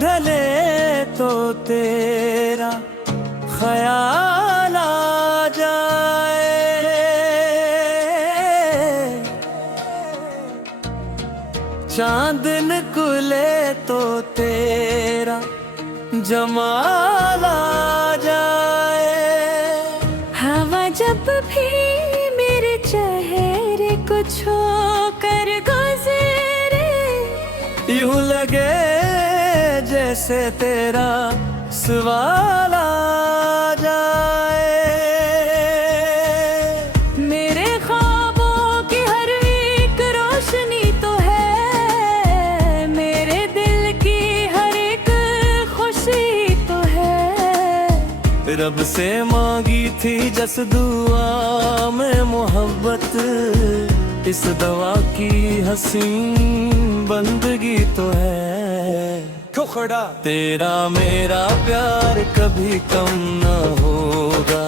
ढले तो तेरा ख्याल आ जाए, चांद निकले तो तेरा जमाल आ जाए। हवा जब भी मेरे चेहरे को छूकर गुजरे, यूं लगे जैसे तेरा सवाल आ जाए। मेरे ख्वाबों की हर एक रोशनी तो है, मेरे दिल की हर एक खुशी तो है। रब से मांगी थी जस दुआ में मोहब्बत, इस दवा की हसीन बंदगी तो है। खड़ा तेरा मेरा प्यार कभी कम न होगा,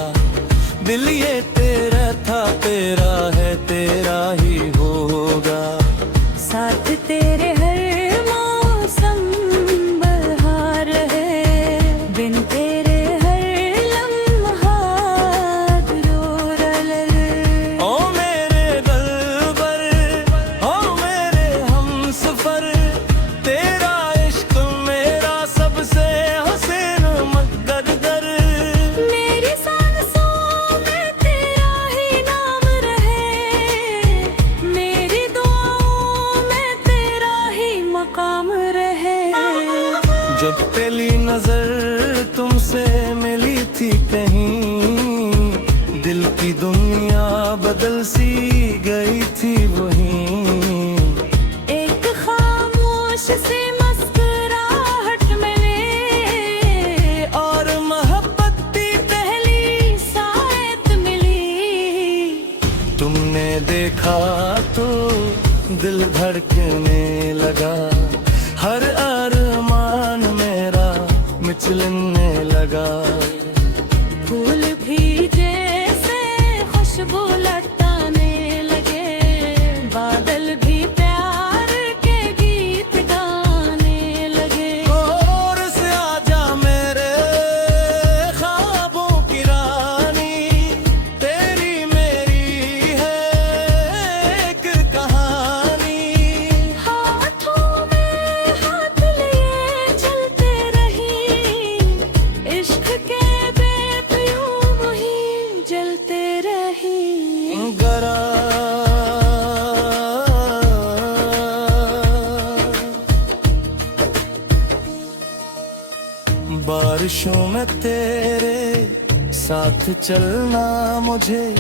दिल ये तेरा था तेरा है तेरा ही होगा। साथ तेरे हर मौसम बहार है, बिन तेरे हर लम्हा रो। ओ मेरे दिलबर, ओ मेरे हमसफर, तेरा इश्क मेरा सबसे हसीन मुक़द्दर। मेरी सांसों में तेरा ही नाम रहे, मेरी दुआओं में तेरा ही मकाम रहे। जब पहली नजर तुमसे मिली थी कहीं, दिल की दुनिया बदल सी गई थी वहीं। एक खामोश सी मुस्कुराहट मिली, और मोहब्बत दी पहली सायत मिली। तुमने देखा तो दिल धड़कने लगा, हर अरमान मेरा मिचलने लगा। फूल भी जैसे खुशबू लटाने लगे, बादल भी प्यार के गीत गाने लगे। और से आजा मेरे ख्वाबों की रानी, तेरी मेरी है एक कहानी। हाथों में हाथ लिए चलते रही, इश्क के बेपयूं ही जलते रही। गरा बारिशों में तेरे साथ चलना मुझे,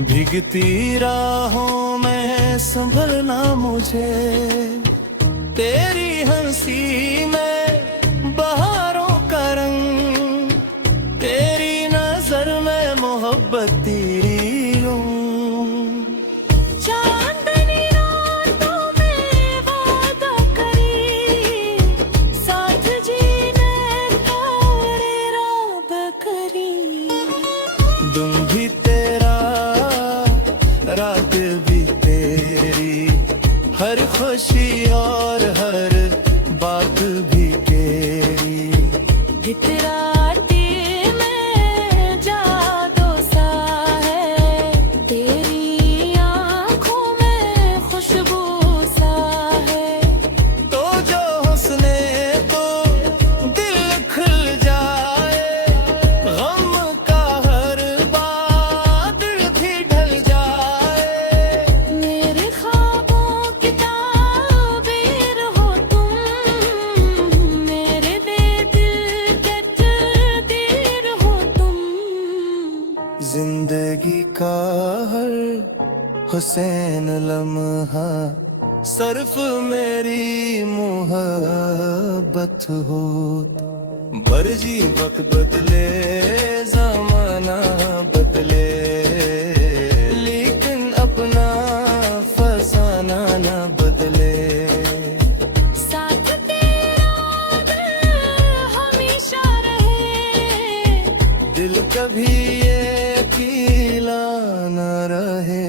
भीगती राहों में संभलना मुझे। तेरी हंसी में बहारों का रंग, तेरी नजर में मोहब्बत तेरी चांदनी रातों में वादा करी, साथ जीने का इरादा करी। दिन भी तेरा रात भी तेरी, हर खुशी और हर बात भी तेरी। गितराती में जादू सा है, तेरी आँखों में खुशबू सा है। तो जो हुस्ने तो दिल खुल जाए, गम का हर बादल भी ढल जाए। मेरे ख्वाबों की ताबीर हो तुम, मेरे बेदिल के तकदीर हो तुम। जिंदगी का हर हुसैन लम्हा सिर्फ मेरी मोहब्बत हो। बरजी वक्त बदले जमाना बदले, लेकिन अपना फसाना ना बदले। साथ तेरा दिल हमेशा रहे, दिल कभी ये अकेला न रहे।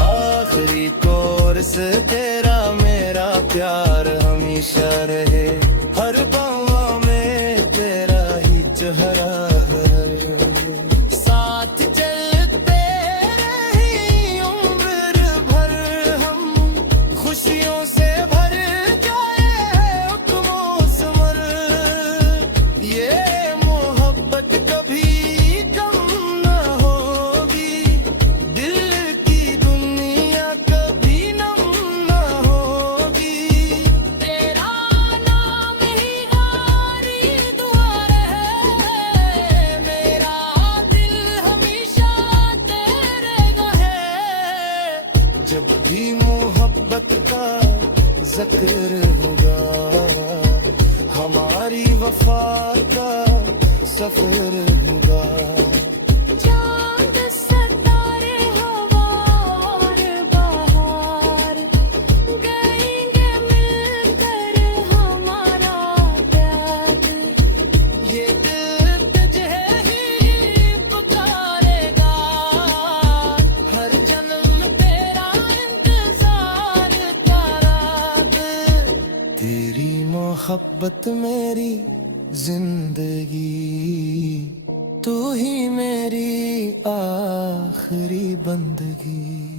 आखिरी कोर्स तेरा मेरा प्यार हमेशा रहे। कभी मोहब्बत का जिक्र होगा, हमारी वफा का सफर होगा। चांद सितारे हवा और बहार गाएंगे मिलकर हमारा प्यार। ये दिल तुझे ही पुकारेगा, हर जन्म तेरा इंतजार करा। तेरी मोहब्बत मेरी जिंदगी, तू ही मेरी आखिरी बंदगी।